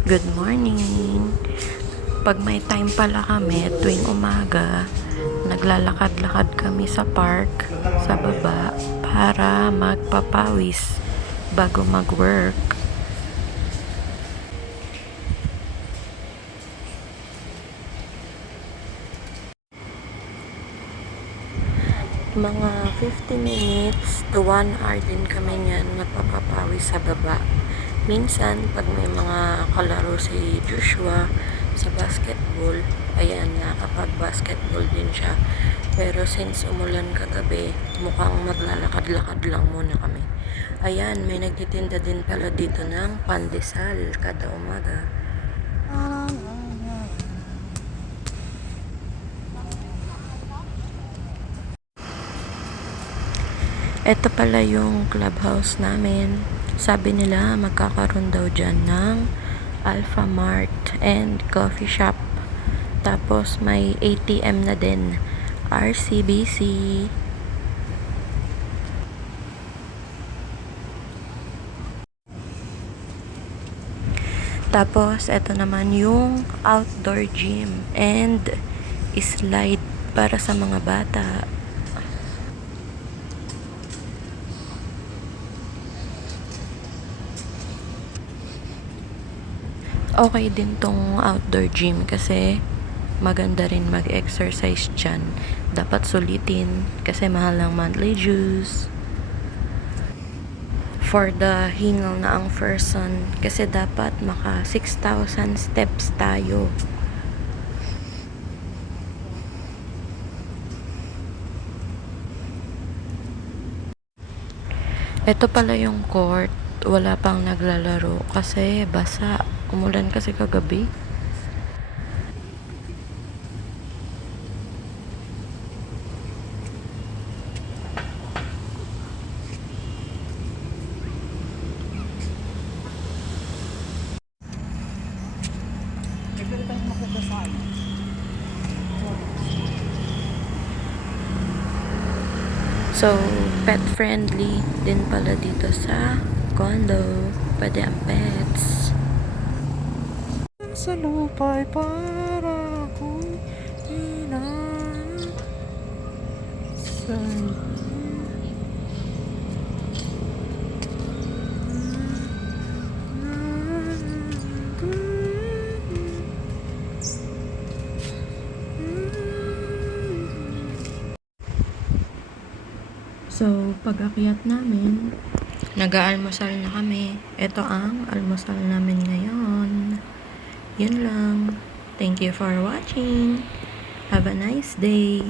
Good morning! Pag may time pala kami tuwing umaga, naglalakad-lakad kami sa park, sa baba, para magpapawis bago mag-work. Mga 50 minutes to 1 hour din kami niyan nagpapapawis sa baba. Minsan, pag may mga kalaro si Joshua sa basketball, ayan, nakakapag-basketball din siya. Pero since umulan kagabi, mukhang maglalakad-lakad lang muna kami. Ayan, may nagtitinda din pala dito ng pandesal kada umaga. Ito pala yung clubhouse namin. Sabi nila magkakaroon daw dyan ng Alpha Mart and coffee shop. Tapos may ATM na din. RCBC. Tapos ito naman yung outdoor gym and slide para sa mga bata. Okay din tong outdoor gym kasi maganda rin mag-exercise dyan. Dapat sulitin kasi mahal ng monthly dues. For the hingal na ang person kasi dapat maka 6,000 steps tayo. Ito pala yung court. Wala pang naglalaro kasi basa. Umulan kasi kagabi. So, pet friendly din pala dito sa condo. Pwede ang pets. Sa lupa'y para akong inasal. So, pag-akyat namin, nag-aalmusal na kami. Ito ang almusal namin ngayon. Yun lang. Thank you for watching. Have a nice day.